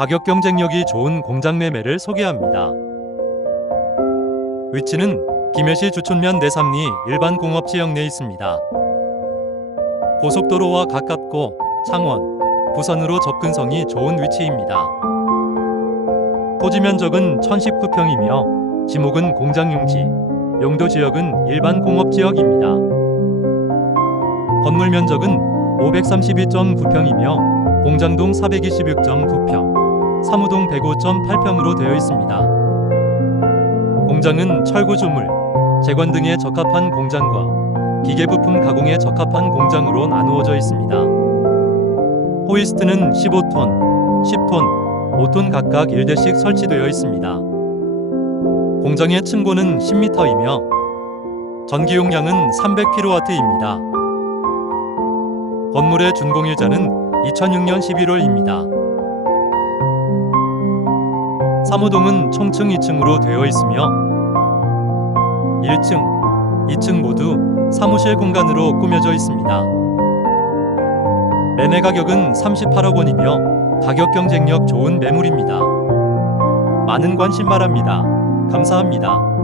가격 경쟁력이 좋은 공장 매매를 소개합니다. 위치는 김해시 주촌면 내삼리 일반 공업 지역 내에 있습니다. 고속도로와 가깝고 창원, 부산으로 접근성이 좋은 위치입니다. 토지 면적은 1019평이며 지목은 공장 용지, 용도 지역은 일반 공업 지역입니다. 건물 면적은 532.9평이며 공장동 426.9평, 사무동 105.8평으로 되어 있습니다. 공장은 철구 주물, 재건 등에 적합한 공장과 기계 부품 가공에 적합한 공장으로 나누어져 있습니다. 호이스트는 15톤, 10톤, 5톤 각각 1대씩 설치되어 있습니다. 공장의 층고는 10m이며 전기 용량은 300kW입니다. 건물의 준공일자는 2006년 11월입니다. 사무동은 총층 2층으로 되어 있으며 1층, 2층 모두 사무실 공간으로 꾸며져 있습니다. 매매 가격은 38억 원이며 가격 경쟁력 좋은 매물입니다. 많은 관심 바랍니다. 감사합니다.